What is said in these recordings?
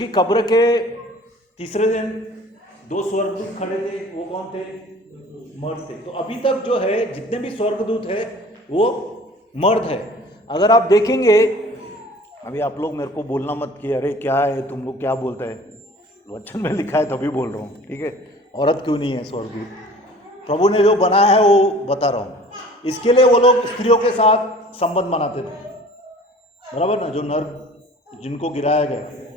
उसकी कब्र के तीसरे दिन 2 स्वर्गदूत खड़े थे। वो कौन थे? मर्द थे। तो अभी तक जो है जितने भी स्वर्गदूत है वो मर्द है। अगर आप देखेंगे, अभी आप लोग मेरे को बोलना मत कि अरे क्या है तुम लोग क्या बोलते हैं, वचन में लिखा है तभी बोल रहा हूँ, ठीक है। औरत क्यों नहीं है स्वर्गदूत? प्रभु ने जो बनाया है वो बता रहा हूँ। इसके लिए वो लोग स्त्रियों के साथ संबंध बनाते थे, बराबर ना, जो नर जिनको गिराया गया।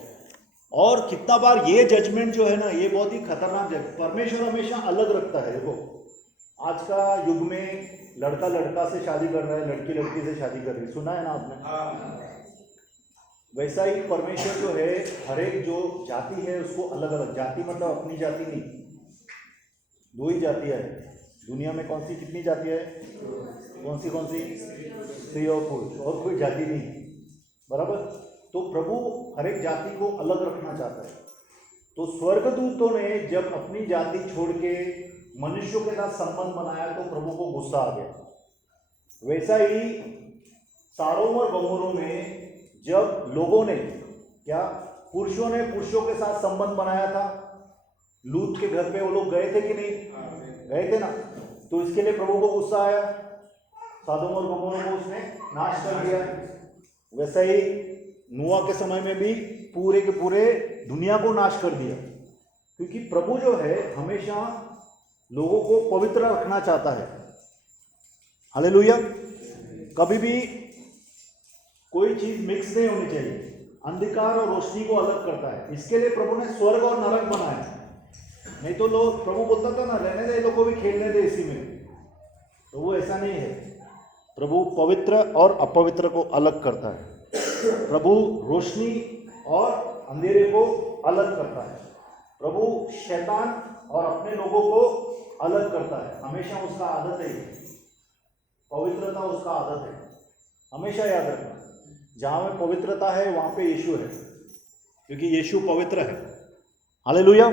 और कितना बार ये जजमेंट जो है ना, ये बहुत ही खतरनाक है। परमेश्वर हमेशा अलग रखता है। देखो आज का युग में लड़का लड़का से शादी कर रहा है, लड़की लड़की से शादी कर रही है, सुना है ना आपने? वैसा ही परमेश्वर जो है हर एक जो जाति है उसको अलग अलग, जाति मतलब अपनी जाति नहीं, 2 ही जातियाँ है दुनिया में। कौन सी कितनी जातियाँ है? कौन सी? स्त्री और पुरुष, और कोई जाति नहीं, बराबर। तो प्रभु हर एक जाति को अलग रखना चाहता है। तो स्वर्गदूतों ने जब अपनी जाति छोड़ के मनुष्यों के साथ संबंध बनाया तो प्रभु को गुस्सा आ गया। वैसा ही सारोम और गमोरों में जब लोगों ने क्या, पुरुषों ने पुरुषों के साथ संबंध बनाया था, लूत के घर पे वो लोग गए थे कि नहीं? गए थे ना। तो इसके लिए प्रभु को गुस्सा आया, सादोम और गमोरों को उसने नाश कर दिया। वैसा ही नूह के समय में भी पूरे के पूरे दुनिया को नाश कर दिया, क्योंकि प्रभु जो है हमेशा लोगों को पवित्र रखना चाहता है। हालेलुया। कभी भी कोई चीज मिक्स नहीं होनी चाहिए, अंधकार और रोशनी को अलग करता है। इसके लिए प्रभु ने स्वर्ग और नरक बनाया। नहीं तो लोग, प्रभु बोलता था ना, रहने दे लोगों को भी खेलने दे इसी में, तो वो ऐसा नहीं है। प्रभु पवित्र और अपवित्र को अलग करता है। प्रभु रोशनी और अंधेरे को अलग करता है। प्रभु शैतान और अपने लोगों को अलग करता है। हमेशा उसका आदत है, पवित्रता उसका आदत है। हमेशा याद रखना, जहां में पवित्रता है वहां पे यीशु है, क्योंकि यीशु पवित्र है। हालेलुया।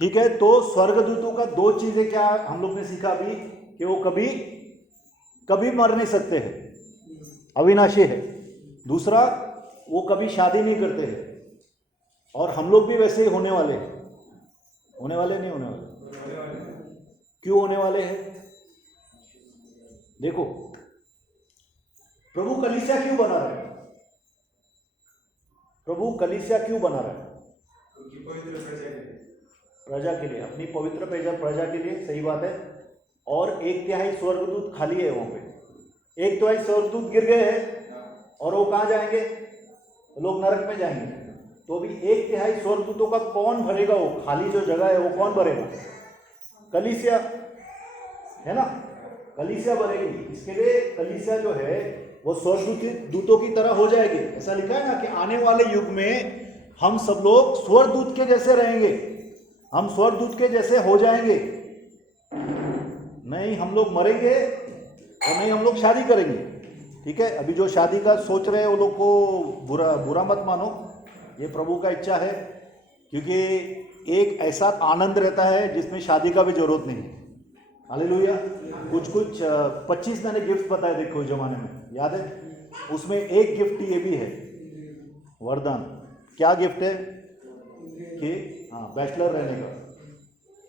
ठीक है। तो स्वर्गदूतों का 2 चीजें क्या हम लोग ने सीखा अभी, कि वो कभी कभी मर नहीं सकते हैं, अविनाशी है। दूसरा, वो कभी शादी नहीं करते हैं। और हम लोग भी वैसे ही होने वाले हैं। होने वाले नहीं होने वाले? क्यों होने वाले हैं? देखो, प्रभु कलीसिया क्यों बना रहे हैं? प्रभु कलीसिया क्यों बना रहे हैं? प्रजा के लिए, अपनी पवित्र प्रजा के लिए। सही बात है। और 1/3 स्वर्गदूत खाली है वहां पे। 1/3 स्वर्गदूत गिर गए हैं और वो कहां जाएंगे? लोग नरक में जाएंगे। तो अभी 1/3 स्वर्गदूतों का कौन भरेगा? वो खाली जो जगह है वो कौन भरेगा? कलीसिया है ना, कलीसिया भरेगी। इसके लिए कलीसिया जो है वो स्वर्गदूतों की तरह हो जाएगी। ऐसा लिखा है ना कि आने वाले युग में हम सब लोग स्वर्गदूत के जैसे रहेंगे, हम स्वर्गदूत के जैसे हो जाएंगे। नहीं हम लोग मरेंगे और नहीं हम लोग शादी करेंगे। ठीक है। अभी जो शादी का सोच रहे हैं वो लोग को बुरा मत मानो, ये प्रभु का इच्छा है, क्योंकि एक ऐसा आनंद रहता है जिसमें शादी का भी जरूरत नहीं है। हालेलुया। कुछ 25 मैंने गिफ्ट बताए देखो जमाने में, याद है? उसमें एक गिफ्ट ये भी है, वरदान। क्या गिफ्ट है? कि बैचलर रहने का,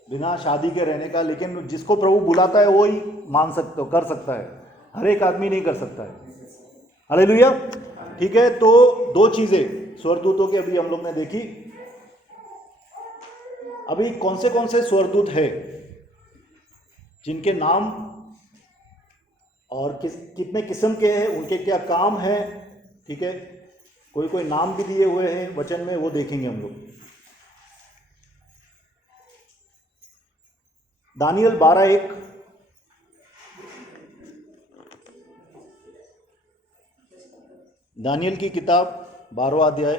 बिना शादी के रहने का। लेकिन जिसको प्रभु बुलाता है वो ही मान सकते हो, कर सकता है, हर एक आदमी नहीं कर सकता है। हालेलुया। ठीक है। तो 2 चीजें स्वर्गदूतों की अभी हम लोग ने देखी। अभी कौन से स्वर्गदूत है जिनके नाम और कितने किस्म के हैं, उनके क्या काम है, ठीक है, कोई नाम भी दिए हुए हैं वचन में, वो देखेंगे हम लोग। दानियल 12:1। दानियल की किताब 12वां अध्याय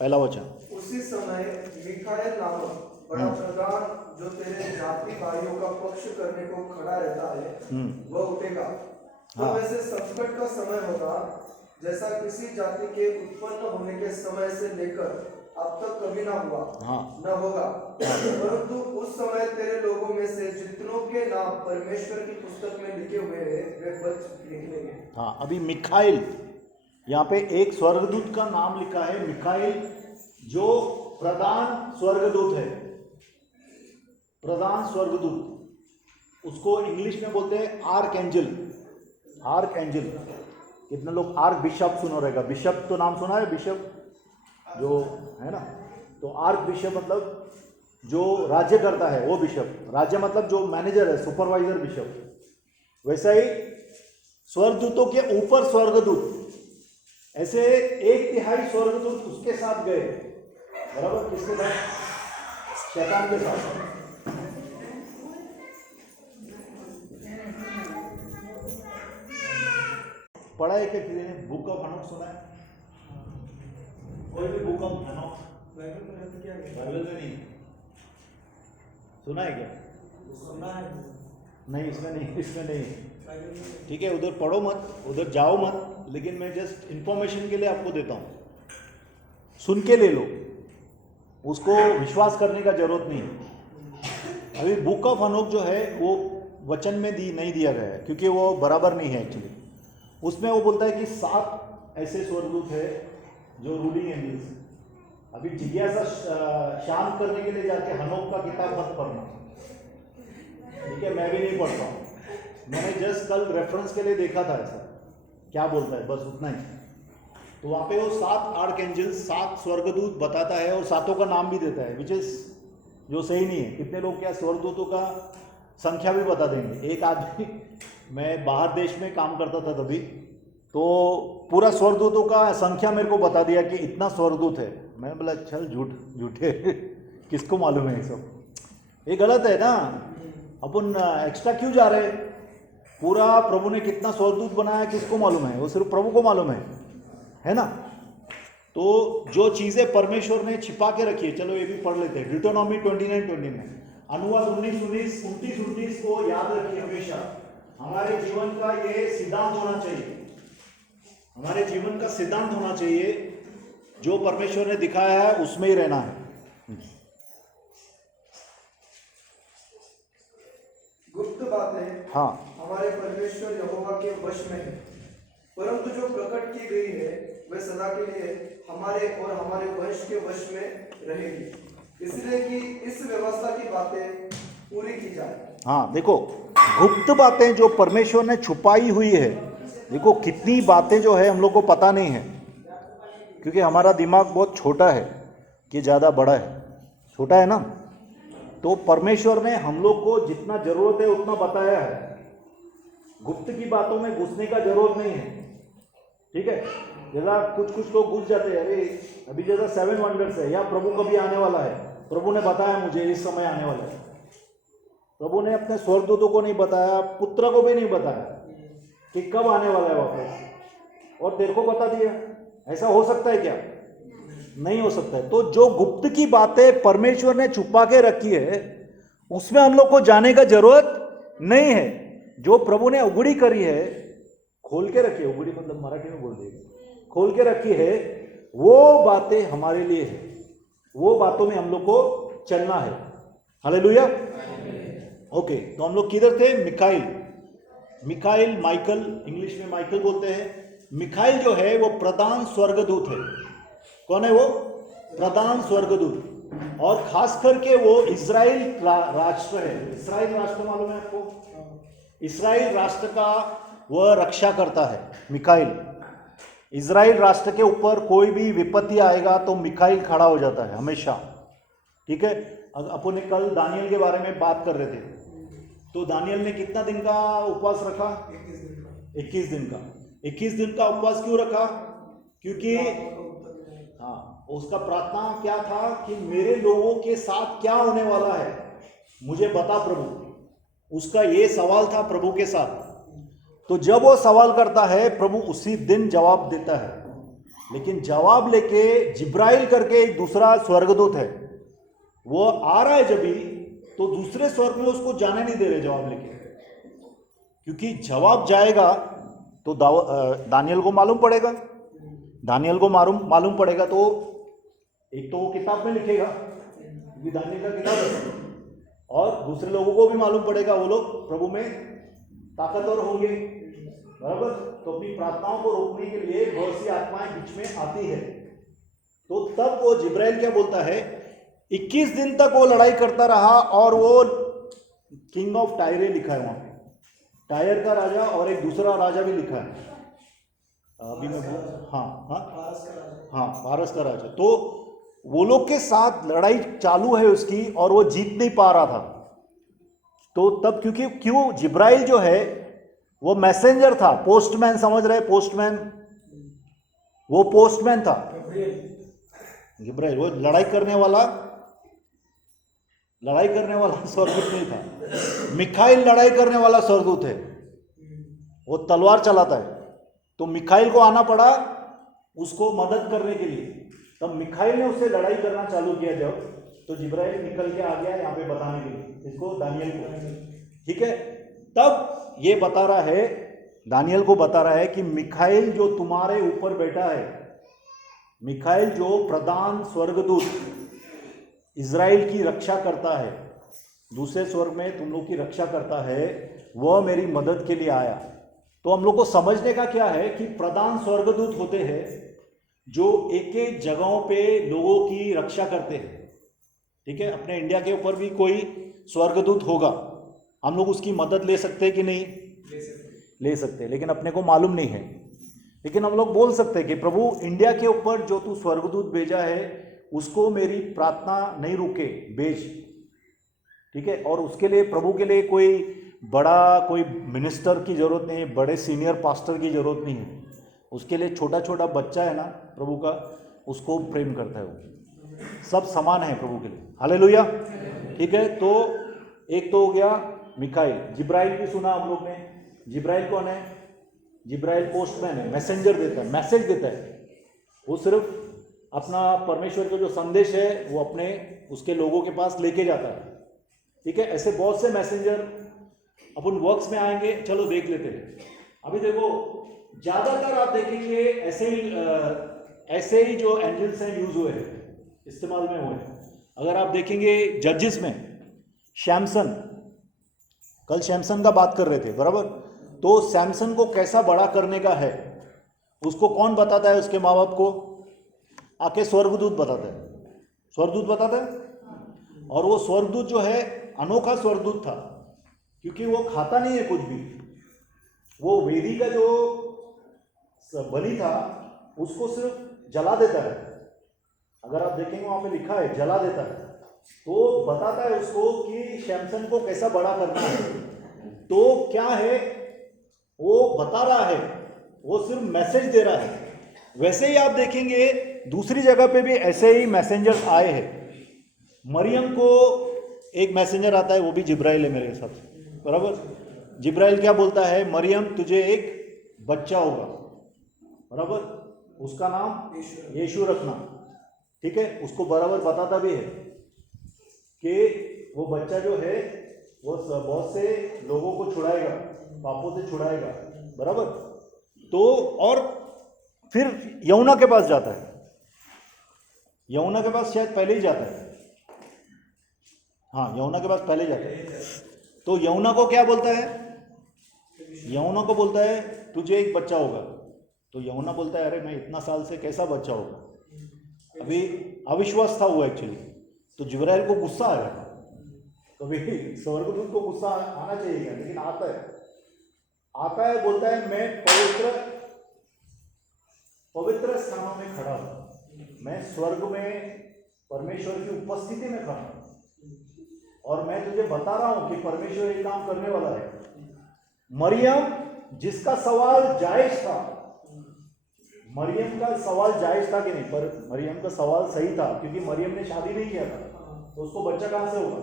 1 वचन। उसी समय मिखाएल नामक बड़ा प्रधान जो तेरे जाति भाइयों का पक्ष करने को खड़ा रहता है वह उठेगा। तो वैसे संकट का समय होगा जैसा किसी जाति के उत्पन्न होने के समय से लेकर अब तक कभी ना हुआ, न होगा। परंतु उस समय तेरे लोगों में से जितनों के नाम परमेश्वर की पुस्तक में लिखे हुए हैं वे बच निकलेंगे। हाँ, अभी मिखाइल, यहाँ पे एक स्वर्गदूत का नाम लिखा है मिखाइल, जो प्रधान स्वर्गदूत है, प्रधान स्वर्गदूत, उसको इंग्लिश में बोलते हैं आर्क एंजल। आर्क एंजल, कितने लोग आर्क बिशप सुनो रहेगा? बिशप तो नाम सुना है, बिशप जो है ना, तो आर्क बिशप मतलब जो राज्य करता है वो बिशप। राज्य मतलब जो मैनेजर है, सुपरवाइजर बिशप। वैसा ही स्वर्गदूतों के ऊपर स्वर्गदूत, ऐसे 1/3 स्वर्गदूत उसके साथ गए, बराबर? किसके साथ? शैतान के साथ। पढ़ा है क्या किसी ने? बुक ऑफ हनोक सुना है? कोई भी बुक ऑफ हनोक बाइबल में नहीं सुना है क्या? सुना है। नहीं, इसमें नहीं, इसमें नहीं। ठीक है, उधर पढ़ो मत, उधर जाओ मत, लेकिन मैं जस्ट इंफॉर्मेशन के लिए आपको देता हूँ, सुन के ले लो, उसको विश्वास करने का जरूरत नहीं है। अभी बुक ऑफ हनोक जो है वो वचन में नहीं दिया गया है, क्योंकि वो बराबर नहीं है एक्चुअली। उसमें वो बोलता है कि 7 ऐसे स्वर्गदूत है जो रूलिंग एंजल्स। अभी जिज्ञासा शांत करने के लिए जाके हनोक का किताब मत पढ़ना, ठीक है? मैं भी नहीं पढ़ता हूँ, मैंने जस्ट कल रेफरेंस के लिए देखा था ऐसा क्या बोलता है, बस उतना ही। तो वहाँ पे वो 7 आर्क एंजल्स, 7 स्वर्गदूत बताता है, और 7 का नाम भी देता है, विच इज जो सही नहीं है। कितने लोग क्या स्वर्गदूतों का संख्या भी बता देंगे। एक आदमी, मैं बाहर देश में काम करता था तभी, तो पूरा स्वर्गदूतों का संख्या मेरे को बता दिया कि इतना स्वर्गदूत है। मैं बोला चल झूठे किसको मालूम है ये सब? ये गलत है ना, अपन एक्स्ट्रा क्यों जा रहे? पूरा प्रभु ने कितना स्वर्गदूत बनाया किसको मालूम है? वो सिर्फ प्रभु को मालूम है ना? तो जो चीज़ें परमेश्वर ने छिपा के रखी है, चलो ये भी पढ़ लेते हैं। डिटोनॉमी 29:29, अनुवाद 19:29 को याद रखिए हमेशा। हमारे जीवन का ये सिद्धांत होना चाहिए, हमारे जीवन का सिद्धांत होना चाहिए, जो परमेश्वर ने दिखाया है उसमें ही रहना है। गुप्त बातें हाँ, हमारे परमेश्वर यहोवा के वश में है, परंतु जो प्रकट की गई है वह सदा के लिए हमारे और हमारे वंश के वश में रहेगी, इसलिए कि इस व्यवस्था की बातें पूरी की जाए। हाँ, देखो गुप्त बातें जो परमेश्वर ने छुपाई हुई है, देखो कितनी बातें जो है हम लोग को पता नहीं है, क्योंकि हमारा दिमाग बहुत छोटा है कि ज़्यादा बड़ा है, छोटा है ना। तो परमेश्वर ने हम लोग को जितना जरूरत है उतना बताया है, गुप्त की बातों में घुसने का जरूरत नहीं है, ठीक है? जैसा कुछ लोग घुस जाते हैं, अभी जैसा 7 वंडर्स है, या प्रभु कभी आने वाला है, प्रभु ने बताया मुझे इस समय आने वाला है। प्रभु ने अपने स्वर्गदूतों को नहीं बताया, पुत्र को भी नहीं बताया कि कब आने वाला है वापस, और तेरे को बता दिया। ऐसा हो सकता है क्या? नहीं हो सकता है। तो जो गुप्त की बातें परमेश्वर ने छुपा के रखी है, उसमें हम लोग को जाने का जरूरत नहीं है। जो प्रभु ने उगड़ी करी है, खोल के रखी है, उगड़ी मतलब मराठी में बोल देगा, खोल के रखी है, वो बातें हमारे लिए है, वो बातों में हम लोग को चलना है। हालेलुया। ओके, तो हम लोग किधर थे? मिकाइल, माइकल, इंग्लिश में माइकल बोलते हैं। मिकाइल जो है वो प्रधान स्वर्गदूत है। कौन है वो? प्रधान स्वर्गदूत। और खास करके वो इजराइल राष्ट्र है। इस्राएल राष्ट्र मालूम है आपको? इस्राएल राष्ट्र का वह रक्षा करता है मिकाइल। इजराइल राष्ट्र के ऊपर कोई भी विपत्ति आएगा तो मिकाइल खड़ा हो जाता है हमेशा, ठीक है? अपन ने कल दानियल के बारे में बात कर रहे थे, तो दानियल ने कितना दिन का उपवास रखा? 21 दिन का। 21 दिन का उपवास क्यों रखा? क्योंकि हाँ, उसका प्रार्थना क्या था कि मेरे लोगों के साथ क्या होने वाला है, मुझे बता प्रभु। उसका ये सवाल था प्रभु के साथ। तो जब वो सवाल करता है, प्रभु उसी दिन जवाब देता है। लेकिन जवाब लेके जिब्राइल करके एक दूसरा स्वर्गदूत है, वो आ रहा है जब भी, तो दूसरे स्वर्ग में उसको जाने नहीं दे रहे जवाब लेके, क्योंकि जवाब जाएगा तो दानियल को मालूम पड़ेगा। दानियल को मालूम पड़ेगा तो एक तो वो किताब में लिखेगा, क्योंकि दानियल का किताब है, और दूसरे लोगों को भी मालूम पड़ेगा, वो लोग प्रभु में ताकतवर होंगे, बराबर? तो अपनी प्रार्थनाओं को रोकने के लिए बहुत सी आत्माएं बीच में आती है। तो तब वो जिब्राइल क्या बोलता है, 21 दिन तक वो लड़ाई करता रहा, और वो किंग ऑफ टायरे लिखा है वहां पे, टायर का राजा, और एक दूसरा राजा भी लिखा है, अभी मैं हाँ हाँ हाँ, पारस का राजा। तो वो लोग के साथ लड़ाई चालू है उसकी, और वो जीत नहीं पा रहा था। तो तब क्योंकि क्यों, जिब्राइल जो है वो मैसेंजर था, पोस्टमैन, समझ रहे, पोस्टमैन, वो पोस्टमैन था जिब्राइल, वो लड़ाई करने वाला स्वर्गदूत नहीं था। मिखाइल लड़ाई करने वाला स्वर्गदूत है, वो तलवार चलाता है। तो मिखाइल को आना पड़ा उसको मदद करने के लिए। तब मिखाइल ने उससे लड़ाई करना चालू किया जब, तो जिब्राइल निकल के आ गया यहाँ पे बताने के लिए इसको, दानियल को। ठीक है, तब ये बता रहा है, दानियल को बता रहा है कि मिखाइल जो तुम्हारे ऊपर बैठा है, मिखाइल जो प्रधान स्वर्गदूत इज़राइल की रक्षा करता है, दूसरे स्वर्ग में तुम लोग की रक्षा करता है, वह मेरी मदद के लिए आया। तो हम लोग को समझने का क्या है कि प्रधान स्वर्गदूत होते हैं जो एक एक जगहों पे लोगों की रक्षा करते हैं। ठीक है, अपने इंडिया के ऊपर भी कोई स्वर्गदूत होगा, हम लोग उसकी मदद ले सकते हैं कि नहीं? ले सकते हैं, लेकिन अपने को मालूम नहीं है। लेकिन हम लोग बोल सकते हैं कि प्रभु, इंडिया के ऊपर जो तू स्वर्गदूत भेजा है उसको मेरी प्रार्थना नहीं रुके, भेज। ठीक है, और उसके लिए, प्रभु के लिए कोई बड़ा, कोई मिनिस्टर की जरूरत नहीं है, बड़े सीनियर पास्टर की जरूरत नहीं है। उसके लिए छोटा छोटा बच्चा है ना प्रभु का, उसको प्रेम करता है वो, सब समान है प्रभु के लिए। हालेलुया। ठीक है, तो एक तो हो गया मिखाइल। जिब्राइल भी सुना हम लोग ने। जिब्राइल कौन है? जिब्राइल पोस्टमैन है, मैसेंजर देता है, मैसेज देता है। वो सिर्फ अपना परमेश्वर का जो संदेश है वो अपने उसके लोगों के पास लेके जाता है। ठीक है, ऐसे बहुत से मैसेंजर अपन वर्क्स में आएंगे, चलो देख लेते हैं। अभी देखो, ज्यादातर आप देखेंगे ऐसे ही जो एंजल्स हैं यूज हुए हैं, इस्तेमाल में हुए हैं। अगर आप देखेंगे जजेस में, शैमसन, कल शैमसन का बात कर रहे थे, बराबर? तो सैमसन को कैसा बड़ा करने का है, उसको कौन बताता है? उसके माँ बाप को आके स्वर्गदूत बताता है, स्वर्गदूत बताता है। और वो स्वर्गदूत जो है अनोखा स्वर्गदूत था, क्योंकि वो खाता नहीं है कुछ भी। वो वेदी का जो बलि था उसको सिर्फ जला देता है। अगर आप देखेंगे वहां पे लिखा है जला देता है। तो बताता है उसको कि शैमसन को कैसा बड़ा करना है। तो क्या है, वो बता रहा है, वो सिर्फ मैसेज दे रहा है। वैसे ही आप देखेंगे दूसरी जगह पे भी ऐसे ही मैसेंजर्स आए हैं। मरियम को एक मैसेंजर आता है, वो भी जिब्राइल है मेरे हिसाब से, बराबर? जिब्राइल क्या बोलता है? मरियम, तुझे एक बच्चा होगा, बराबर? उसका नाम यीशु रखना। ठीक है, उसको बराबर बताता भी है कि वो बच्चा जो है वो बहुत से लोगों को छुड़ाएगा, पापों से छुड़ाएगा, बराबर? तो और फिर यमुना के पास जाता है। यमुना के पास शायद पहले ही जाता है, हाँ यमुना के पास पहले जाता है। तो यमुना को क्या बोलता है? यमुना को बोलता है तुझे एक बच्चा होगा। तो यमुना बोलता है अरे मैं इतना साल से कैसा बच्चा होगा, अभी अविश्वास था वो एक्चुअली। तो जिब्राइल को गुस्सा आ गया। कभी स्वर्गदूत को गुस्सा आना चाहिए, लेकिन आता है, बोलता है मैं पवित्र स्थानों में खड़ा हूं, मैं स्वर्ग में परमेश्वर की उपस्थिति में खड़ा हूं, और मैं तुझे बता रहा हूं कि परमेश्वर ये काम करने वाला है। मरियम, जिसका सवाल जायज था, मरियम का सवाल जायज था कि नहीं? पर मरियम का सवाल सही था, क्योंकि मरियम ने शादी नहीं किया था, तो उसको बच्चा कहां से होगा?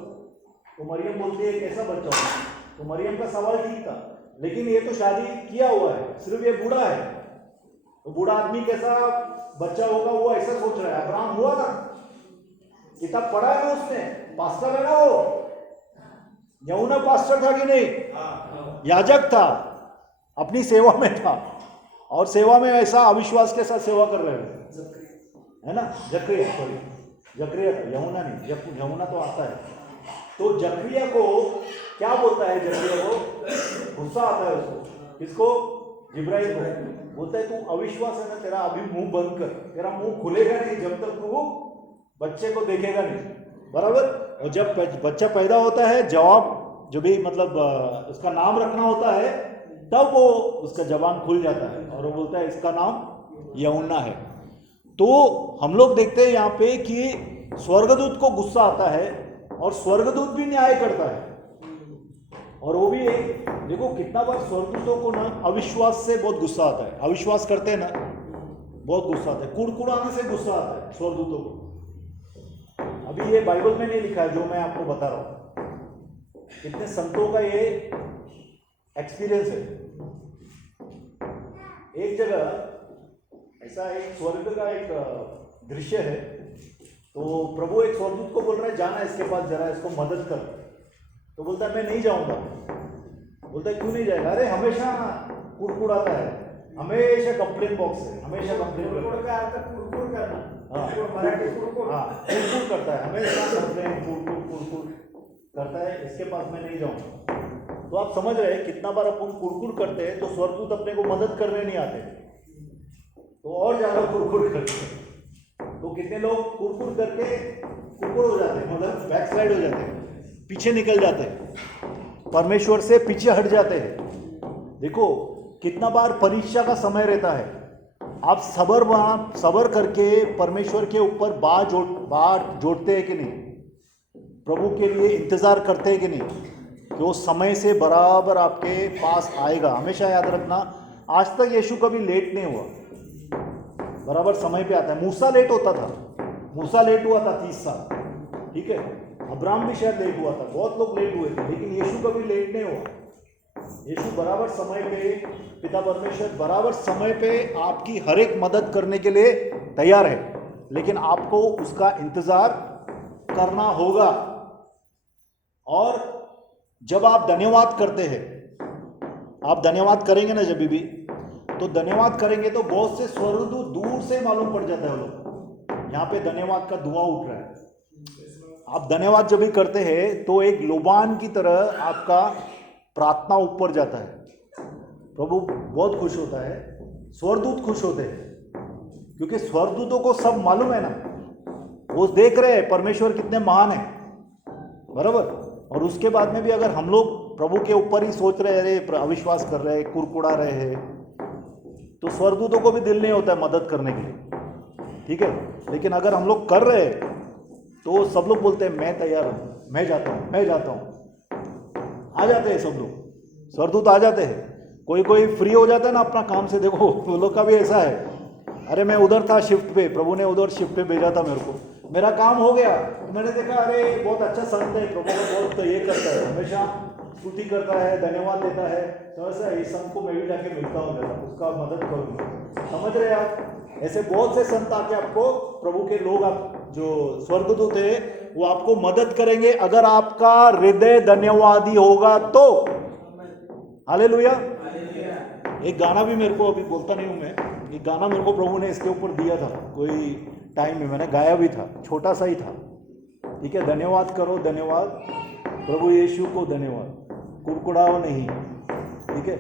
तो मरियम बोलती है कैसा बच्चा होगा? तो मरियम का सवाल ठीक था, लेकिन ये तो शादी किया हुआ है, सिर्फ ये बूढ़ा है, तो बूढ़ा आदमी कैसा बच्चा होगा, वो ऐसा सोच रहा है। अब्राहम हुआ ना, किताब पढ़ा है ना उसने, पास्टर है ना वो। यमुना पास्टर था कि नहीं? याजक था, अपनी सेवा में था, और सेवा में ऐसा अविश्वास के साथ सेवा कर रहे हैं, है ना? जकरिया, सॉरी जकरिया था, यमुना नहीं, यमुना तो आता है। तो जकरिया को क्या बोलता है? जकरिया को गुस्सा आता है उसको, किसको? जिब्राइल को। बोलता है तू अविश्वास है ना, तेरा अभी मुंह बंद कर, तेरा मुंह खुलेगा नहीं जब तक तू बच्चे को देखेगा नहीं, बराबर। और जब बच्चा पैदा होता है, जवाब जो भी मतलब उसका नाम रखना होता है, तब वो उसका जबान खुल जाता है और वो बोलता है इसका नाम यूहन्ना है। तो हम लोग देखते हैं यहाँ पे कि स्वर्गदूत को गुस्सा आता है और स्वर्गदूत भी न्याय करता है। और वो भी एक, देखो कितना बार स्वर्गदूतों को ना अविश्वास से बहुत गुस्सा आता है, अविश्वास करते हैं ना, बहुत गुस्सा आता है, कुड़कुड़ाने से गुस्सा आता है स्वर्गदूतों को। अभी ये बाइबल में नहीं लिखा है जो मैं आपको बता रहा हूं, कितने संतों का ये एक्सपीरियंस है। एक जगह ऐसा एक स्वर्ग का एक दृश्य है, तो प्रभु एक स्वर्गदूत को बोल रहा है जाना इसके पास, जरा इसको मदद कर। तो बोलता है मैं नहीं जाऊंगा। बोलता है क्यों नहीं जाएगा? अरे हमेशा कुड़कुड़ाता है, हमेशा कंप्लेन बॉक्स है, हमेशा कंप्लेन करता है। कुड़कुड़ करना, हाँ, मराठी कुड़कुड़। हाँ, कुड़कुड़ करता है, हमेशा कंप्लेन कुड़कुड़ करता है, इसके पास मैं नहीं जाऊंगा। तो आप समझ रहे हैं कितना बार अपन कुड़कुड़ करते हैं तो स्वर्गदूत अपने को मदद करने नहीं आते, तो और ज्यादा कुड़कुड़ करते हैं। तो कितने लोग कुड़कुड़ करके कुड़कुड़ हो जाते हैं, मतलब बैक साइड हो जाते हैं, पीछे निकल जाते हैं, परमेश्वर से पीछे हट जाते हैं। देखो कितना बार परीक्षा का समय रहता है, आप सबर करके परमेश्वर के ऊपर बात जोड़ते हैं कि नहीं, प्रभु के लिए इंतजार करते हैं कि नहीं, कि वो समय से बराबर आपके पास आएगा। हमेशा याद रखना, आज तक यीशु कभी लेट नहीं हुआ, बराबर समय पे आता है। मूसा लेट होता था, मूसा लेट हुआ था 30 साल, ठीक है। अब्राहम भी शायद लेट हुआ था, बहुत लोग लेट हुए थे, लेकिन यीशु कभी लेट नहीं हुआ। यीशु बराबर समय पे, पिता परमेश्वर बराबर समय पे आपकी हर एक मदद करने के लिए तैयार है, लेकिन आपको उसका इंतजार करना होगा। और जब आप धन्यवाद करते हैं, आप धन्यवाद करेंगे ना जब भी, तो धन्यवाद करेंगे तो बहुत से स्वर्गदूत दूर से मालूम पड़ जाता है, वो लोग यहाँ पे धन्यवाद का धुआं उठ रहा है। आप धन्यवाद जब भी करते हैं तो एक लोबान की तरह आपका प्रार्थना ऊपर जाता है, प्रभु बहुत खुश होता है, स्वर्गदूत खुश होते हैं, क्योंकि स्वर्गदूतों को सब मालूम है ना, वो देख रहे हैं परमेश्वर कितने महान है, बराबर। और उसके बाद में भी अगर हम लोग प्रभु के ऊपर ही सोच रहे हैं, अविश्वास कर रहे हैं, कुड़कुड़ा रहे हैं, तो स्वर्गदूतों को भी दिल नहीं होता है मदद करने के लिए, ठीक है। लेकिन अगर हम लोग कर रहे हैं तो सब लोग बोलते हैं मैं तैयार हूँ, मैं जाता हूँ, मैं जाता हूँ, आ जाते हैं सब लोग, स्वर्गदूत आ जाते हैं। कोई फ्री हो जाता है ना अपना काम से, देखो वो लोग का भी ऐसा है, अरे मैं उधर था शिफ्ट पे, प्रभु ने उधर शिफ्ट पे भेजा था मेरे को, मेरा काम हो गया, तो मैंने देखा अरे बहुत अच्छा संत है, प्रभु को बहुत तो ये करता है, हमेशा स्तुति करता है, धन्यवाद देता है, तो ऐसा इस संत को मैं भी जाके मिलता हूँ, जरा उसका मदद करूँगा। समझ रहे आप? ऐसे बहुत से संत आके आपको, प्रभु के लोग, आप जो स्वर्गदूत है वो आपको मदद करेंगे, अगर आपका हृदय धन्यवादी होगा तो। हालेलुया। एक गाना भी मेरे को, अभी बोलता नहीं हूँ मैं, एक गाना मेरे को प्रभु ने इसके ऊपर दिया था, कोई टाइम में मैंने गाया भी था, छोटा सा ही था, ठीक है। धन्यवाद करो, धन्यवाद प्रभु यीशु को, धन्यवाद, कुड़कुड़ाओ नहीं, ठीक है।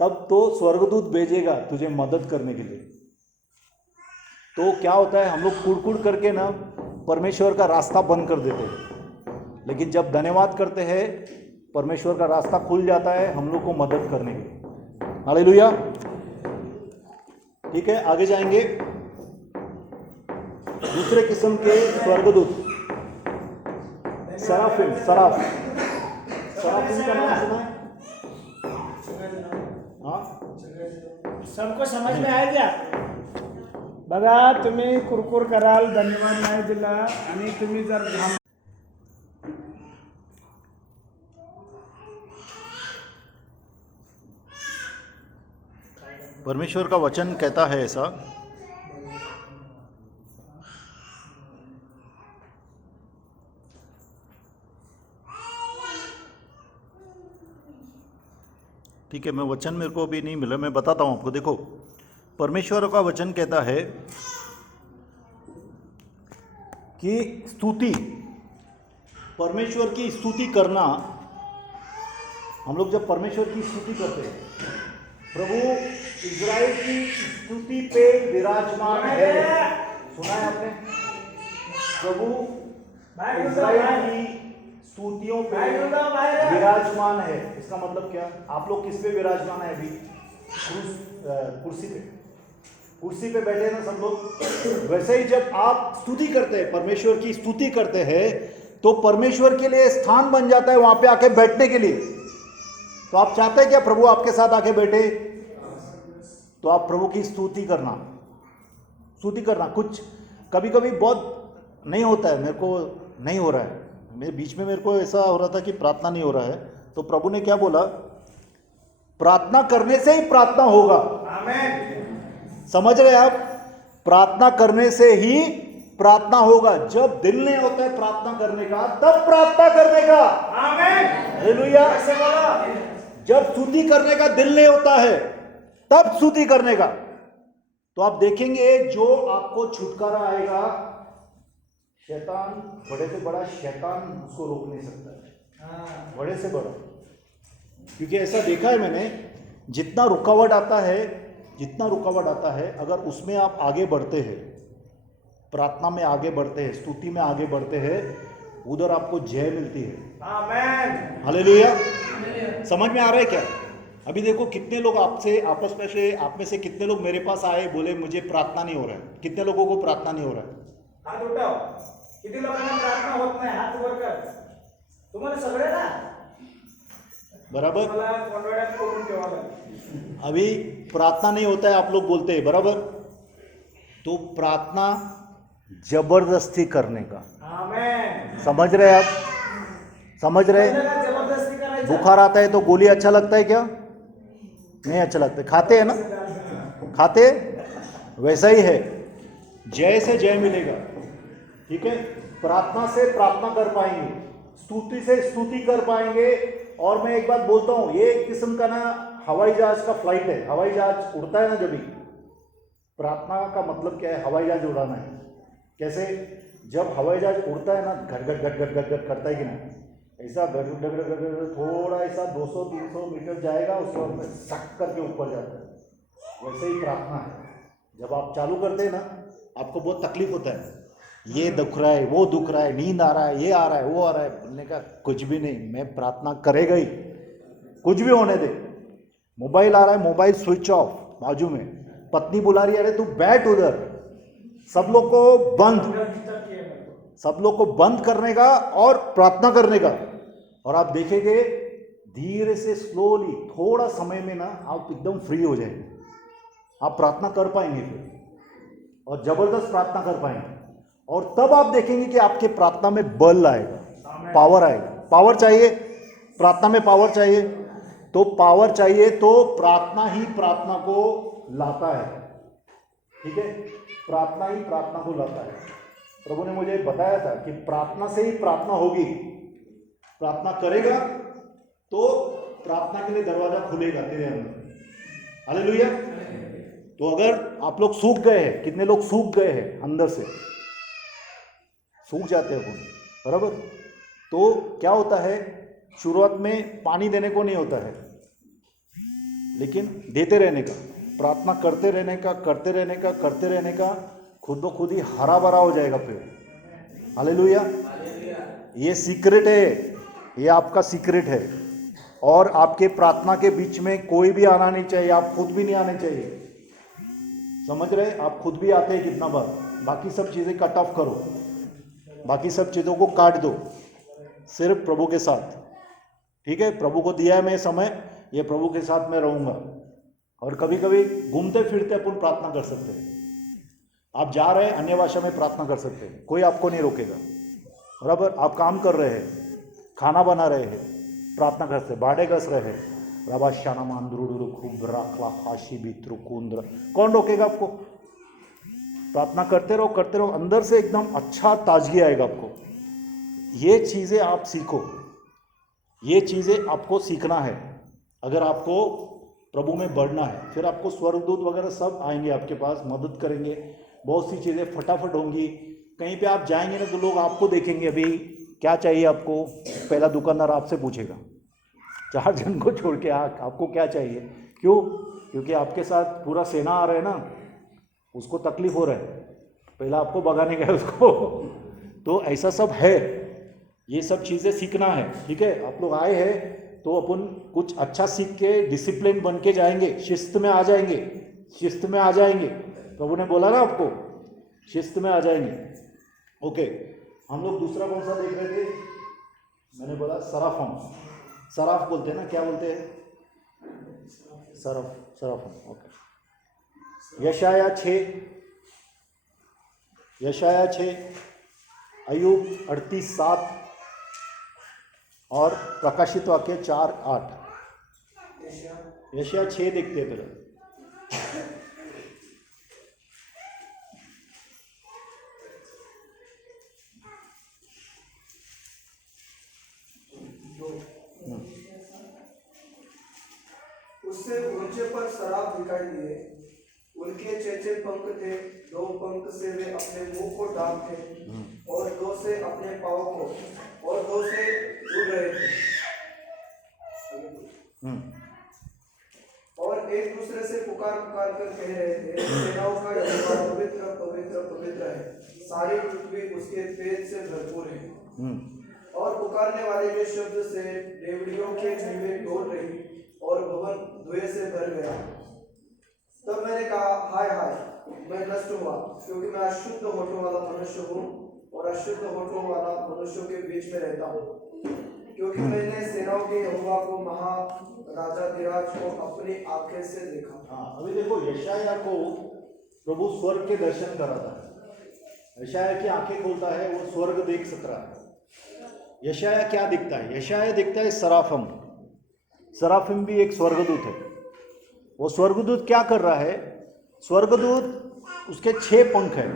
तब तो स्वर्गदूत भेजेगा तुझे मदद करने के लिए। तो क्या होता है, हम लोग कुड़कुड़ करके ना परमेश्वर का रास्ता बंद कर देते हैं, लेकिन जब धन्यवाद करते हैं परमेश्वर का रास्ता खुल जाता है हम लोग को मदद करने के लिए। हालेलुया। ठीक है, आगे जाएंगे। दूसरे किस्म के स्वर्गदूत, सराफिम, सराफिम का नाम सुना है? हाँ, सबको समझ में आहे क्या? बघा, तुम्ही कुरकुर कराल, धन्यवाद नाही दिला आणि तुम्ही जर परमेश्वर का वचन कहता है ऐसा, ठीक है, मैं वचन मेरे को अभी नहीं मिला, मैं बताता हूँ आपको। देखो, परमेश्वर का वचन कहता है कि स्तुति, परमेश्वर की स्तुति करना, हम लोग जब परमेश्वर की स्तुति करते हैं प्रभु इज़राइल की स्तुति पे विराजमान है। सुना है आपने? प्रभु इज़राइल की स्तुतियों पे विराजमान है। इसका मतलब क्या? आप लोग किस पे विराजमान है अभी? कुर्सी पे। कुर्सी पे बैठे ना सब लोग। वैसे ही जब आप स्तुति करते हैं, परमेश्वर की स्तुति करते हैं, तो परमेश्वर के लिए स्थान बन जाता है वहां पे आके बैठने के लिए। तो आप चाहते हैं क्या प्रभु आपके साथ आके बैठे? तो आप प्रभु की स्तुति करना। कुछ कभी कभी बहुत नहीं होता है, मेरे को नहीं हो रहा है, मेरे बीच में मेरे को ऐसा हो रहा था कि प्रार्थना नहीं हो रहा है, तो प्रभु ने क्या बोला? प्रार्थना करने से ही प्रार्थना होगा। आमीन। समझ रहे आप? प्रार्थना करने से ही प्रार्थना होगा। जब दिल नहीं होता है प्रार्थना करने का, तब प्रार्थना करने का। आमीन। हालेलुया। ऐसे बोलो। जब स्तुति करने का दिल नहीं होता है, तब स्तुति करने का। तो आप देखेंगे जो आपको छुटकारा आएगा, शैतान, बड़े से बड़ा शैतान उसको रोक नहीं सकता है, बड़े से बड़ा। क्योंकि ऐसा देखा है मैंने, जितना रुकावट आता है, अगर उसमें आप आगे बढ़ते हैं, प्रार्थना में आगे बढ़ते हैं, स्तुति में आगे बढ़ते हैं, उधर आपको जय मिलती है। आमीन। हालेलुया। समझ में आ रहा है क्या? अभी देखो कितने लोग आपसे आपस में से, आप में से कितने लोग मेरे पास आए, बोले मुझे प्रार्थना नहीं हो रहा है। कितने लोगों को प्रार्थना नहीं हो रहा है? हात उठाव. किती लोकांना प्रार्थना होत नाही? हात वर कर. तुम्हाला सगळे ना बराबर। मला कोंडवाड्यात करून ठेवा लागेल. अभी प्रार्थना नहीं होता है आप लोग बोलते हैं, बराबर। तो प्रार्थना जबरदस्ती करने का। आमेन. समझ रहे आप? समझ रहे? जबरदस्ती करायचं. बुखार आता है तो गोली अच्छा लगता है क्या? नहीं अच्छा लगता है। खाते हैं ना? खाते? वैसा ही है, जय से जय मिलेगा। ठीक है, प्रार्थना से प्रार्थना कर पाएंगे, स्तुति से स्तुति कर पाएंगे। और मैं एक बात बोलता हूँ, ये एक किस्म का ना हवाई जहाज का फ्लाइट है। हवाई जहाज उड़ता है ना, जब भी प्रार्थना का मतलब क्या है? हवाई जहाज उड़ाना है। कैसे? जब हवाई जहाज उड़ता है ना, घट घट घट घट घट घट करता है कि नहीं, ऐसा घट घट घट घट घट थोड़ा ऐसा 200-300 मीटर जाएगा, उसके बाद में सक करके ऊपर जाता है। वैसे ही प्रार्थना है। जब आप चालू करते हैं ना, आपको बहुत तकलीफ होता है, ये दुख रहा है, वो दुख रहा है, नींद आ रहा है, ये आ रहा है, वो आ रहा है। बोलने का कुछ भी नहीं, मैं प्रार्थना करेगा ही, कुछ भी होने दे। मोबाइल आ रहा है, मोबाइल स्विच ऑफ, बाजू में पत्नी बुला रही है, अरे तू बैठ उधर। सब लोग को बंद, सब लोग को बंद करने का और प्रार्थना करने का। और आप देखेंगे धीरे से स्लोली थोड़ा समय में ना आप एकदम फ्री हो जाएंगे, आप प्रार्थना कर पाएंगे फिर, और जबरदस्त प्रार्थना कर पाएंगे। और तब आप देखेंगे कि आपके प्रार्थना में बल आएगा, पावर आएगा। पावर चाहिए, प्रार्थना में पावर चाहिए, तो पावर चाहिए तो प्रार्थना ही प्रार्थना को लाता है। ठीक है, प्रार्थना ही प्रार्थना को लाता है। प्रभु ने मुझे बताया था कि प्रार्थना से ही प्रार्थना होगी। प्रार्थना करेगा तो प्रार्थना के लिए दरवाजा खुलेगा तेरे अंदर। हालेलुया। तो अगर आप लोग सूख गए हैं, कितने लोग सूख गए हैं अंदर से, सूख जाते हैं अपन, बराबर। तो क्या होता है, शुरुआत में पानी देने को नहीं होता है, लेकिन देते रहने का, प्रार्थना करते रहने का, करते रहने का, करते रहने का, खुद ब खुद ही हरा भरा हो जाएगा पेड़। हालेलुया। ये सीक्रेट है, ये आपका सीक्रेट है। और आपके प्रार्थना के बीच में कोई भी आना नहीं चाहिए, आप खुद भी नहीं आने चाहिए। समझ रहे? आप खुद भी आते हैं कितना बार, बाकी सब चीज़ें कट ऑफ करो, बाकी सब चीज़ों को काट दो, सिर्फ प्रभु के साथ। ठीक है, प्रभु को दिया है मैं समय, ये प्रभु के साथ मैं रहूँगा। और कभी कभी घूमते फिरते अपन प्रार्थना कर सकते हैं। आप जा रहे हैं, अन्य भाषा में प्रार्थना कर सकते हैं, कोई आपको नहीं रोकेगा, बराबर। आप काम कर रहे हैं, खाना बना रहे हैं, प्रार्थना करते हैं, बाड़े घस रहे हैं, रबाशाना मांद्रुडुरु खूब राखला हाशी बित्रु कुंद्र, कौन रोकेगा आपको? प्रार्थना करते रहो, करते रहो, अंदर से एकदम अच्छा ताजगी आएगा आपको। ये चीज़ें आप सीखो, ये चीज़ें आपको सीखना है। अगर आपको प्रभु में बढ़ना है, फिर आपको स्वर्गदूत वगैरह सब आएंगे आपके पास, मदद करेंगे, बहुत सी चीज़ें फटाफट होंगी। कहीं पे आप जाएंगे ना तो लोग आपको देखेंगे, अभी क्या चाहिए आपको, पहला दुकानदार आपसे पूछेगा, 4 जन को छोड़ के आपको क्या चाहिए, क्यों? क्योंकि आपके साथ पूरा सेना आ रहा है ना, उसको तकलीफ हो रहा है, पहला आपको भगाने का है उसको। तो ऐसा सब है, ये सब चीज़ें सीखना है, ठीक है। आप लोग आए हैं तो अपन कुछ अच्छा सीख के डिसिप्लिन बन के जाएंगे, शिस्त में आ जाएंगे, शिस्त में आ जाएंगे। प्रभु ने बोला ना आपको, शिस्त में आ जाएंगे। ओके, हम लोग दूसरा कौन सा देख रहे थे? मैंने बोला सराफम, सराफ बोलते हैं ना, क्या बोलते हैं? सरफ, सराफम। ओके, यशाया 6, यशाया 6, अय्यूब 38:7 और प्रकाशित वाक्य 4:8। यशाया 6 देखते हैं पहले। उससे ऊंचे पर शराब दिखाई दिए, उनके चेचे पंख थे, 2 पंख से वे अपने मुंह को ढांकते और 2 से अपने पाँव को, और 2 से उड़ रहे थे और एक दूसरे से पुकार पुकार कर कह रहे थे, सेनाओं का यहोवा पवित्र पवित्र पवित्र है, सारी पृथ्वी उसके तेज से भरपूर है। और पुकारने वाले के शब्द से डेवढ़ियों के जीवें डोल रही और भवन धुएं से भर गया। तब मैंने कहा, हाय हाय, मैं नष्ट हुआ, क्योंकि मैं अशुद्ध होठों वाला मनुष्य हूँ और अशुद्ध होठों वाला मनुष्यों के बीच में रहता हूँ, क्योंकि मैंने सेनाओं के यहोवा को, महाराजाधिराज को अपनी आंखें से देखा। हाँ, अभी देखो, यशाया को प्रभु स्वर्ग के दर्शन कराता है। यशाया की आंखें खोलता है, वो स्वर्ग देख सक रहा है। यशाया क्या दिखता है? यशाया दिखता है सराफम। सराफिम भी एक स्वर्गदूत है। वो स्वर्गदूत क्या कर रहा है? स्वर्गदूत, उसके 6 पंख हैं,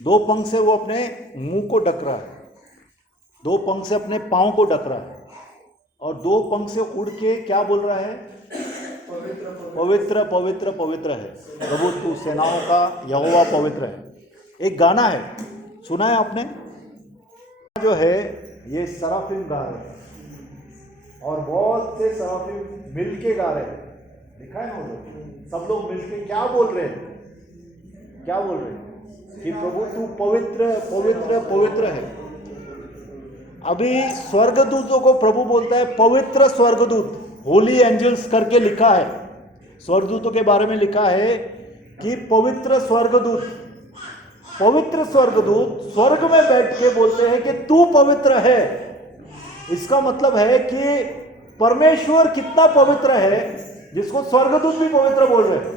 2 पंख से वो अपने मुंह को ढक रहा है, 2 पंख से अपने पाँव को ढक रहा है, और 2 पंख से उड़ के क्या बोल रहा है? पवित्र पवित्र पवित्र है प्रभु, तू सेनाओं का यहोवा पवित्र है। एक गाना है, सुना है आपने? जो है ये सराफिम गा रहे हैं और बहुत से सराफिम मिल के गा रहे हैं। दिखा है ना वो लोग, सब लोग मिलके क्या बोल रहे हैं? क्या बोल रहे हैं? कि प्रभु तू पवित्र पवित्र पवित्र है। अभी स्वर्गदूतों को प्रभु बोलता है पवित्र स्वर्गदूत, होली एंजल्स करके लिखा है। स्वर्गदूतों के बारे में लिखा है कि पवित्र स्वर्गदूत, पवित्र स्वर्गदूत स्वर्ग में बैठ के बोलते हैं कि तू पवित्र है। इसका मतलब है कि परमेश्वर कितना पवित्र है, जिसको स्वर्गदूत भी पवित्र बोल रहे हैं।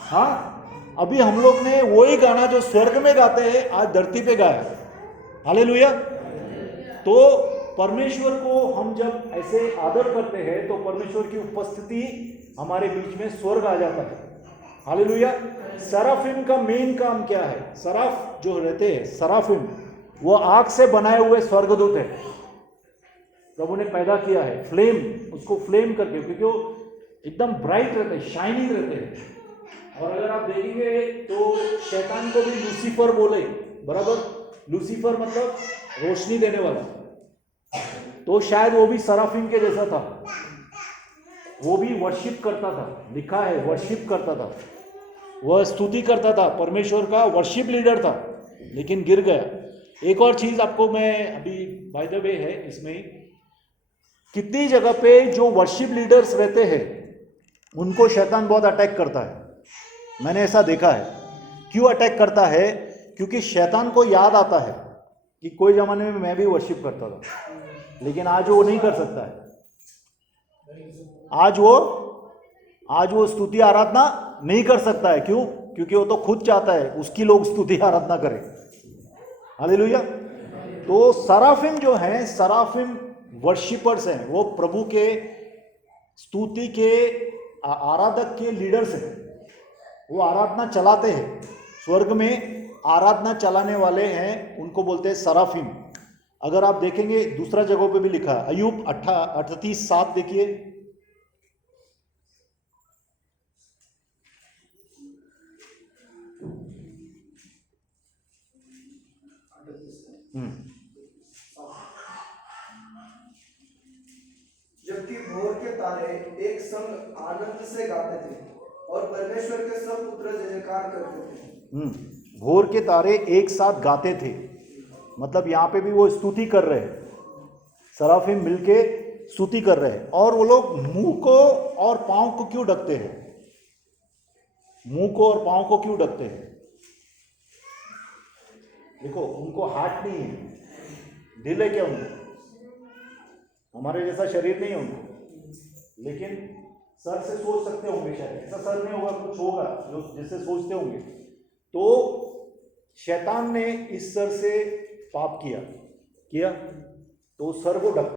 हाँ, अभी हम लोग ने वही गाना जो स्वर्ग में गाते हैं आज धरती पे गाया। हालेलुया। तो परमेश्वर को हम जब ऐसे आदर करते हैं तो परमेश्वर की उपस्थिति हमारे बीच में स्वर्ग आ जाता है। हालेलुया। सराफिम का मेन काम क्या है? सराफ जो रहते हैं, सराफिम, वो आग से बनाए हुए स्वर्गदूत है। प्रभु ने पैदा किया है फ्लेम, उसको फ्लेम करके, क्योंकि वो एकदम ब्राइट रहते हैं, शाइनिंग रहते हैं। और अगर आप देखेंगे तो शैतान को भी लूसीफर बोले, बराबर। लूसीफर मतलब रोशनी देने वाला, तो शायद वो भी सराफिम के जैसा था। वो भी वर्शिप करता था, लिखा है वर्शिप करता था, वह स्तुति करता था, परमेश्वर का वर्शिप लीडर था, लेकिन गिर गया। एक और चीज आपको मैं अभी बाय द वे है इसमें, कितनी जगह पे जो वर्शिप लीडर्स रहते हैं उनको शैतान बहुत अटैक करता है। मैंने ऐसा देखा है। क्यों अटैक करता है? क्योंकि शैतान को याद आता है कि कोई जमाने में मैं भी वर्शिप करता था, लेकिन आज वो नहीं कर सकता है। आज वो स्तुति आराधना नहीं कर सकता है। क्यों? क्योंकि वो तो खुद चाहता है उसकी लोग स्तुति आराधना करें। हालेलुया। तो सराफिम जो हैं, सराफिम वर्शिपर्स हैं, वो प्रभु के स्तुति के आराधक के लीडर्स हैं। वो आराधना चलाते हैं, स्वर्ग में आराधना चलाने वाले हैं, उनको बोलते हैं सराफिम। अगर आप देखेंगे दूसरा जगहों पे भी लिखा है, अय्यूब 38:7 देखिए। जबकि भोर के तारे एक संग आनंद से गाते थे और परमेश्वर के सब पुत्र जय जयकार करते थे। भोर के तारे एक साथ गाते थे, मतलब यहाँ पे भी वो स्तुति कर रहे हैं, सराफिम मिलके स्तुति कर रहे हैं। और वो लोग मुंह को और पांव को क्यों ढकते हैं? मुंह को और पांव को क्यों ढकते हैं? देखो, उनको हार्ट नहीं है, दिल है क्या उनको? हमारे जैसा शरीर नहीं है उनको, लेकिन सर से सोच सकते होंगे, शायद ऐसा सर नहीं होगा, कुछ होगा जो जिससे सोचते होंगे। तो शैतान ने इस सर से पाप किया तो सर को ढक